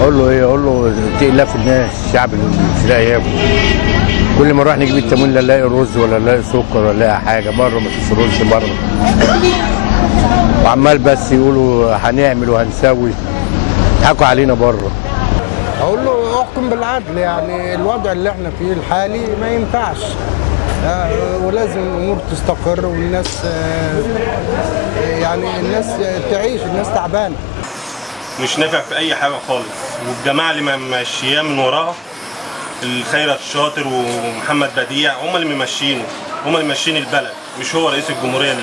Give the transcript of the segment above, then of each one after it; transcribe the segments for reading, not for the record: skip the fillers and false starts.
اقول له ايه؟ اقول له تقلق الناس، الشعب اللي مش لاقي ياكل. كل ما نروح نجيب التموين لا نلاقي رز ولا نلاقي سكر ولا نلاقي حاجه، بره مفيش رز بره. وعمال بس يقولوا هنعمل وهنسوي، يضحكوا علينا بره. اقول له احكم بالعدل، يعني الوضع اللي احنا فيه الحالي ما ينفعش. ولازم الامور تستقر والناس يعني الناس تعيش، الناس تعبانه. مش نافع في اي حاجه خالص، والجماعه اللي ماشياه من وراها الخيرت الشاطر ومحمد بديع هم اللي ممشينه، هم اللي ماشيين البلد، مش هو رئيس الجمهوريه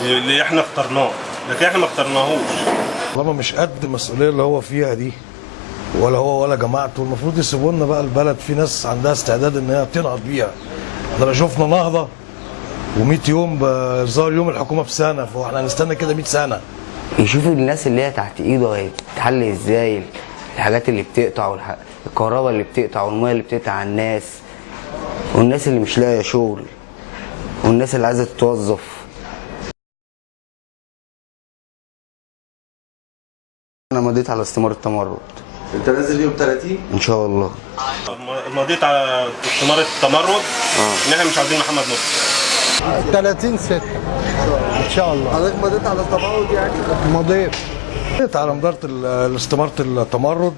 اللي احنا اخترناه، لكن احنا ما اخترناهوش. طالما مش قد المسؤوليه اللي هو فيها دي، ولا هو ولا جماعته، المفروض يسيبوا لنا بقى البلد. في ناس عندها استعداد ان هي تنهض بيها. ده شفنا نهضه و100 يوم بظهر يوم الحكومه بسنه، فاحنا هنستنى كده 100 سنه. يشوف الناس اللي هي تحت ايده هيتحل ازاي، الحاجات اللي بتقطع الكهرباء اللي بتقطع والميه اللي بتقطع على الناس، والناس اللي مش لاقيه شغل، والناس اللي عايزه تتوظف. انا مضيت على استمارة التمرد. انت نازل يوم 30 ان شاء الله. مضيت على استمارة التمرد ان احنا مش عاوزين محمد نصر. 30/6 ان شاء الله. حضرتك مضيت على التمرد يعني؟ مضيت على مدارة استمارة التمرد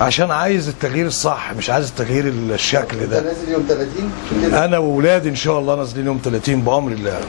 عشان عايز التغيير الصح، مش عايز التغيير الشكل ده. انت نازل يوم 30؟ انا واولادي ان شاء الله نازلين يوم 30 بامر الله.